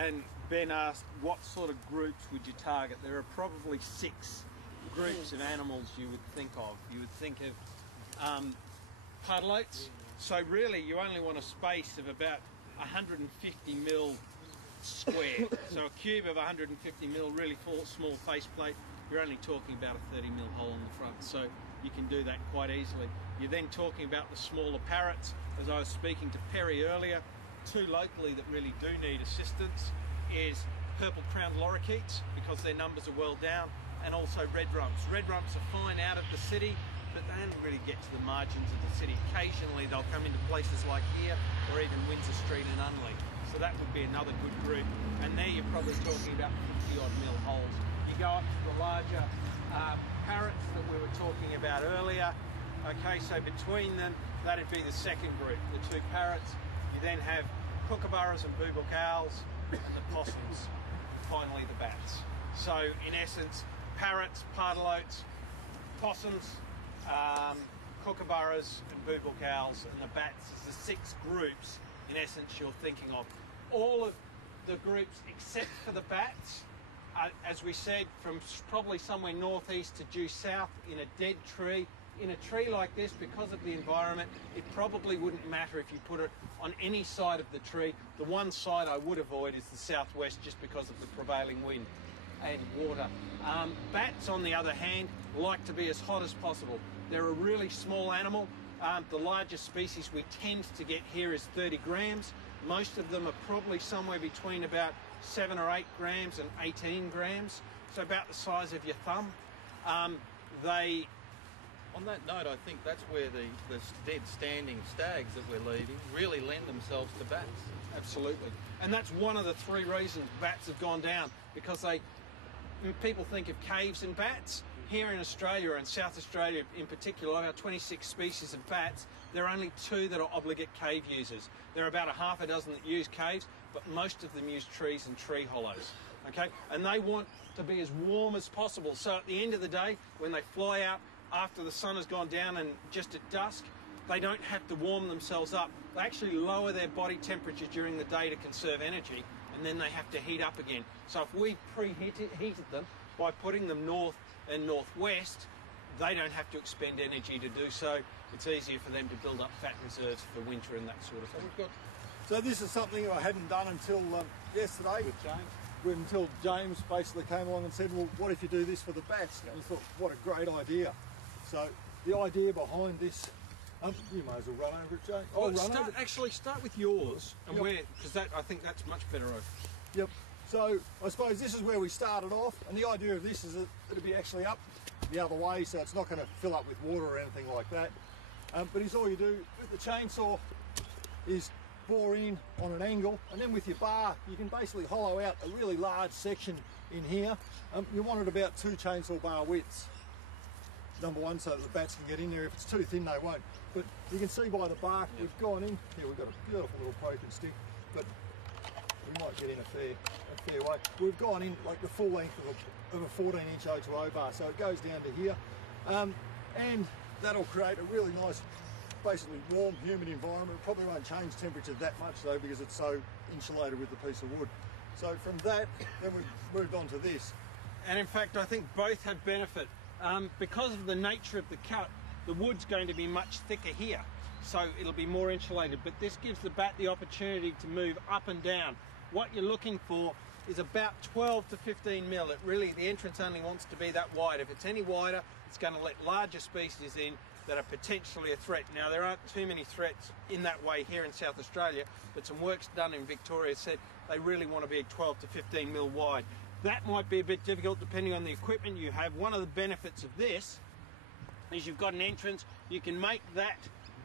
And Ben asked, what sort of groups would you target? There are probably 6 groups of animals you would think of. You would think of puddlotes. So really you only want a space of about 150 mil square. So a cube of 150 mil, really small faceplate, you're only talking about a 30 mil hole in the front. So you can do that quite easily. You're then talking about the smaller parrots. As I was speaking to Perry earlier, 2 locally that really do need assistance is purple-crowned lorikeets, because their numbers are well down, and also red rumps. Red rumps are fine out of the city, but they don't really get to the margins of the city. Occasionally they'll come into places like here, or even Windsor Street and Unley. So that would be another good group. And there you're probably talking about 50 odd mil holes. You go up to the larger parrots that we were talking about earlier. Okay, so between them, that'd be the second group, the 2 parrots. You then have kookaburras and boobook owls, and the possums, finally the bats. So in essence, parrots, pardalotes, possums, kookaburras and boobook owls, and the bats is the 6 groups in essence you're thinking of. All of the groups except for the bats, as we said, from probably somewhere northeast to due south in a dead tree. In a tree like this, because of the environment, it probably wouldn't matter if you put it on any side of the tree. The one side I would avoid is the southwest, just because of the prevailing wind and water. Bats, on the other hand, like to be as hot as possible. They're a really small animal. The largest species we tend to get here is 30 grams. Most of them are probably somewhere between about 7 or 8 grams and 18 grams, so about the size of your thumb. On that note, I think that's where the dead standing stags that we're leaving really lend themselves to bats. Absolutely. And that's one of the 3 reasons bats have gone down, because people think of caves and bats. Here in Australia, and South Australia in particular, about 26 species of bats. There are only 2 that are obligate cave users. There are about a half a dozen that use caves, but most of them use trees and tree hollows. Okay? And they want to be as warm as possible. So at the end of the day, when they fly out after the sun has gone down and just at dusk, they don't have to warm themselves up. They actually lower their body temperature during the day to conserve energy, and then they have to heat up again. So if we preheated them by putting them north and northwest, they don't have to expend energy to do so. It's easier for them to build up fat reserves for winter and that sort of thing. So this is something I hadn't done until yesterday. With James? Until James basically came along and said, well, what if you do this for the bats? And I thought, what a great idea. So the idea behind this, you may as well run over it, Jay. Actually, start with yours, and where, because I think that's much better. Yep. So I suppose this is where we started off, and the idea of this is that it'll be actually up the other way, so it's not going to fill up with water or anything like that. But it's all you do with the chainsaw is bore in on an angle, and then with your bar you can basically hollow out a really large section in here. You want it about 2 chainsaw bar widths. Number 1, so that the bats can get in there. If it's too thin, they won't. But you can see by the bark, we've gone in. Here we've got a beautiful little poking stick, but we might get in a fair way. We've gone in like the full length of a 14-inch O2O bar, so it goes down to here, and that'll create a really nice, basically warm, humid environment. It probably won't change temperature that much though, because it's so insulated with the piece of wood. So from that, then we've moved on to this. And in fact, I think both have benefit. Because of the nature of the cut, the wood's going to be much thicker here, so it'll be more insulated, but this gives the bat the opportunity to move up and down. What you're looking for is about 12 to 15 mil. The entrance only wants to be that wide. If it's any wider, it's going to let larger species in that are potentially a threat. Now, there aren't too many threats in that way here in South Australia, but some work's done in Victoria said they really want to be 12 to 15 mil wide. That might be a bit difficult depending on the equipment you have. One of the benefits of this is you've got an entrance. You can make that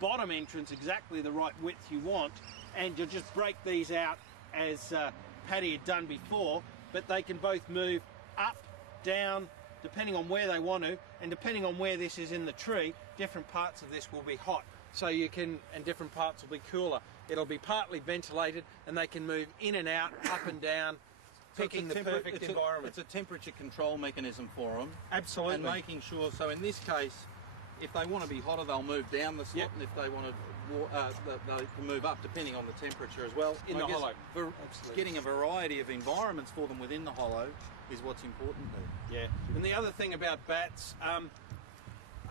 bottom entrance exactly the right width you want, and you'll just break these out as Paddy had done before, but they can both move up, down, depending on where they want to, and depending on where this is in the tree, different parts of this will be hot. So you can, and different parts will be cooler. It'll be partly ventilated, and they can move in and out, up and down, picking the perfect environment. It's a temperature control mechanism for them. Absolutely. And making sure, so in this case, if they want to be hotter, they'll move down the slot, and if they want to they can move up depending on the temperature as well. In the hollow. Absolutely. Getting a variety of environments for them within the hollow is what's important there. Yeah, and the other thing about bats,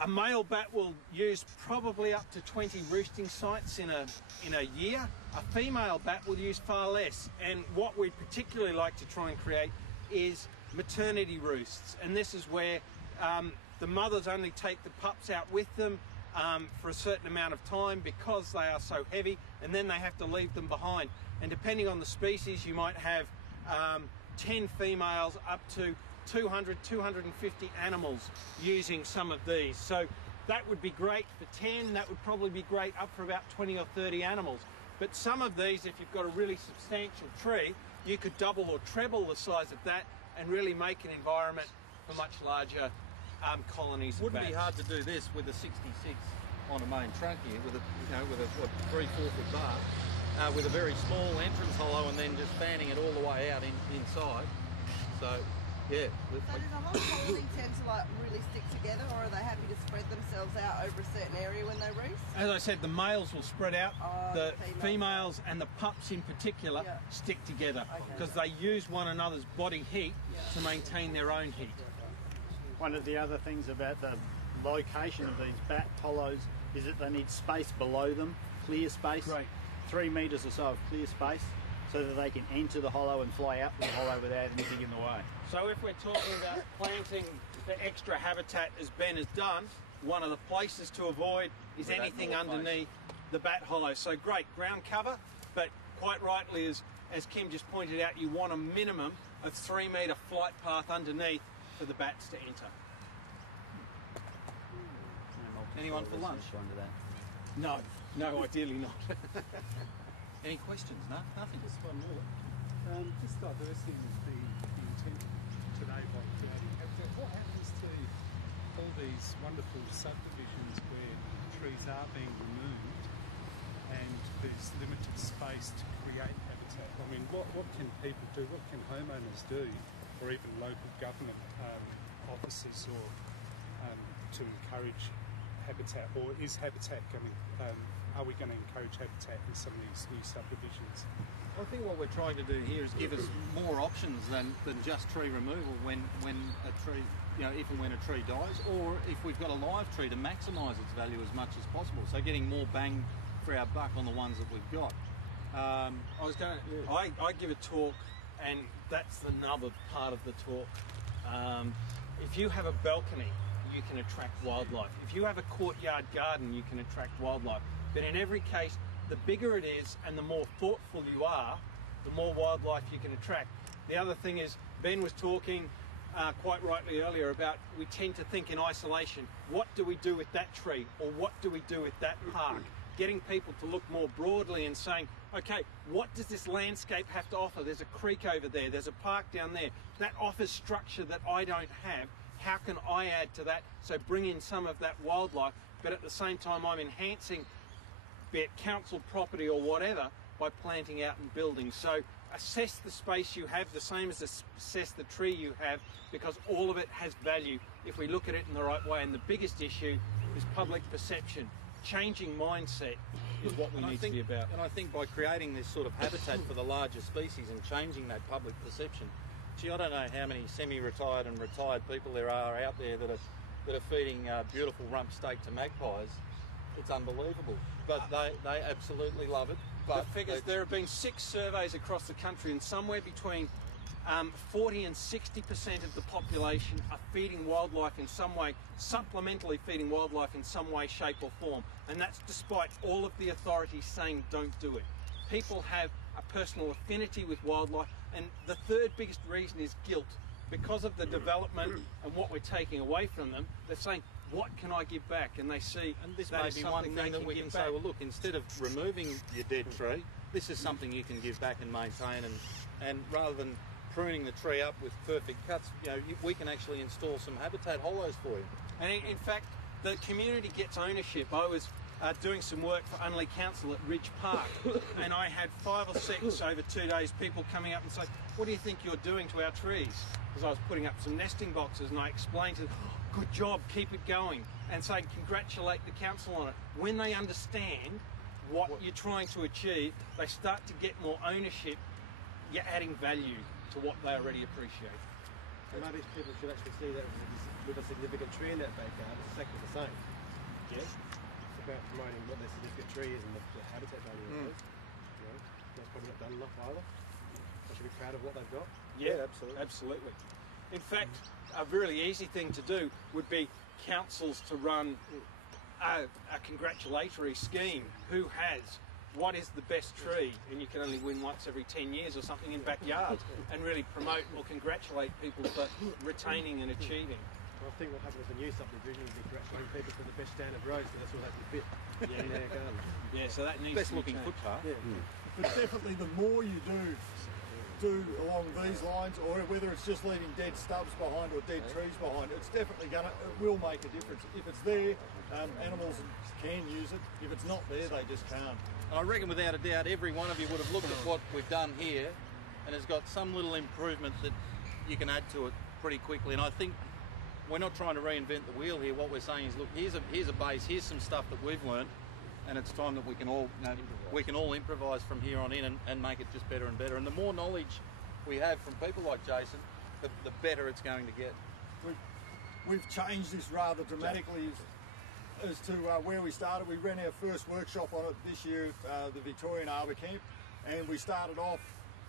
a male bat will use probably up to 20 roosting sites in a year. A female bat will use far less, and what we'd particularly like to try and create is maternity roosts, and this is where the mothers only take the pups out with them for a certain amount of time because they are so heavy, and then they have to leave them behind. And depending on the species, you might have 10 females up to 200, 250 animals using some of these. So that would be great for 10, that would probably be great up for about 20 or 30 animals. But some of these, if you've got a really substantial tree, you could double or treble the size of that and really make an environment for much larger colonies of Wouldn't bats. be hard to do this with a 66 on a main trunk here, with a 3-4 foot bar, with a very small entrance hollow, and then just fanning it all the way out inside. So, yeah. So does the whole colony tend to like really stick together, or are they happy to spread themselves out over a certain area when they roost? As I said, the males will spread out. The females. females and the pups in particular stick together because they use one another's body heat to maintain their own heat. One of the other things about the location of these bat hollows is that they need space below them, clear space, Right. 3 metres or so of clear space, so that they can enter the hollow and fly out the hollow without anything in the way. So if we're talking about planting for extra habitat as Ben has done, one of the places to avoid is With that anything north underneath the bat hollow. So great ground cover, but quite rightly, as Kim just pointed out, you want a minimum of 3 metre flight path underneath for the bats to enter. Anyone for lunch? No, ideally not. Any questions? No? Nothing. Just one more. Just diversing the intent today by creating habitat. What happens to all these wonderful subdivisions where trees are being removed and there's limited space to create habitat? I mean, what can people do? What can homeowners do, or even local government officers, or to encourage habitat? Or is habitat going to? Are we going to encourage habitat in some of these new subdivisions? I think what we're trying to do here is give us more options than just tree removal when a tree, if and when a tree dies, or if we've got a live tree, to maximise its value as much as possible. So getting more bang for our buck on the ones that we've got. I give a talk, and that's the nub of part of the talk. If you have a balcony, you can attract wildlife. If you have a courtyard garden, you can attract wildlife. But in every case, the bigger it is and the more thoughtful you are, the more wildlife you can attract. The other thing is, Ben was talking quite rightly earlier about we tend to think in isolation. What do we do with that tree, or what do we do with that park? Getting people to look more broadly and saying, okay, what does this landscape have to offer? There's a creek over there, there's a park down there. That offers structure that I don't have. How can I add to that? So bring in some of that wildlife, but at the same time I'm enhancing, be it council property or whatever, by planting out and building. So assess the space you have the same as assess the tree you have, because all of it has value if we look at it in the right way. And the biggest issue is public perception. Changing mindset is what we need to be about. And I think by creating this sort of habitat for the larger species and changing that public perception, gee, I don't know how many semi-retired and retired people there are out there that are feeding beautiful rump steak to magpies. It's unbelievable, but they absolutely love it. But the figures, there have been 6 surveys across the country, and somewhere between 40 and 60% of the population are feeding wildlife in some way, supplementally feeding wildlife in some way, shape or form. And that's despite all of the authorities saying don't do it. People have a personal affinity with wildlife, and the third biggest reason is guilt. Because of the development and what we're taking away from them, they're saying, what can I give back? And they see, and this that may is be something one thing they that we can give say, back. well look, instead of removing your dead tree, this is something you can give back and maintain, and rather than pruning the tree up with perfect cuts, we can actually install some habitat hollows for you. And in fact, the community gets ownership. I was doing some work for Unley Council at Ridge Park, and I had 5 or 6 over 2 days people coming up and saying, what do you think you're doing to our trees? Because I was putting up some nesting boxes, and I explained to them, good job, keep it going, and say congratulate the council on it. When they understand what you're trying to achieve, they start to get more ownership. You're adding value to what they already appreciate. And maybe people should actually see that with a significant tree in that backyard, it's exactly the same. Yeah? It's about promoting what their significant tree is and the habitat value of those. You know, that's probably not done enough either. They should be proud of what they've got. Yeah, absolutely. In fact, a really easy thing to do would be councils to run a congratulatory scheme. Who has? What is the best tree? And you can only win once every 10 years or something in backyards, and really promote or congratulate people for retaining and achieving. Well, I think what happened with the new subdivision is congratulating people for the best standard roads, because that's all they can fit in their garden. Yeah, so that needs Best to be looking changed. footpath. But definitely the more you do along these lines, or whether it's just leaving dead stubs behind or dead trees behind, it's definitely it will make a difference. If it's there, animals can use it. If it's not there, they just can't. I reckon without a doubt every one of you would have looked at what we've done here and has got some little improvement that you can add to it pretty quickly. And I think we're not trying to reinvent the wheel here. What we're saying is, look, here's a base, here's some stuff that we've learned, and it's time that we can all improvise from here on in and make it just better and better. And the more knowledge we have from people like Jason, the better it's going to get. We've changed this rather dramatically as to where we started. We ran our first workshop on it this year, the Victorian Arbour Camp, and we started off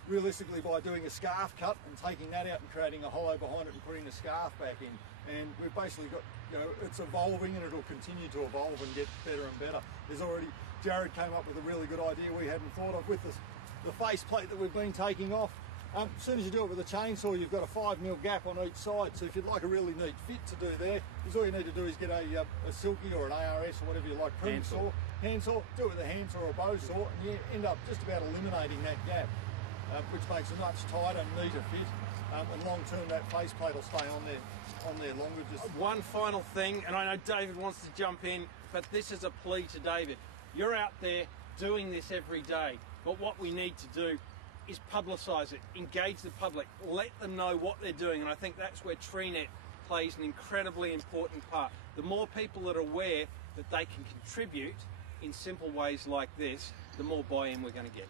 realistically by doing a scarf cut and taking that out and creating a hollow behind it and putting the scarf back in. And we've basically got, it's evolving, and it'll continue to evolve and get better and better. Jared came up with a really good idea we hadn't thought of with the face plate that we've been taking off. As soon as you do it with a chainsaw, you've got a 5mm gap on each side. So if you'd like a really neat fit to do there, all you need to do is get a silky or an ARS or whatever you like, handsaw, do it with a handsaw or a bow saw, and you end up just about eliminating that gap, which makes a much tighter, neater fit. And long term, that face plate will stay on there longer. Just one final thing, and I know David wants to jump in, but this is a plea to David. You're out there doing this every day, but what we need to do is publicise it, engage the public, let them know what they're doing, and I think that's where TreeNet plays an incredibly important part. The more people that are aware that they can contribute in simple ways like this, the more buy-in we're going to get.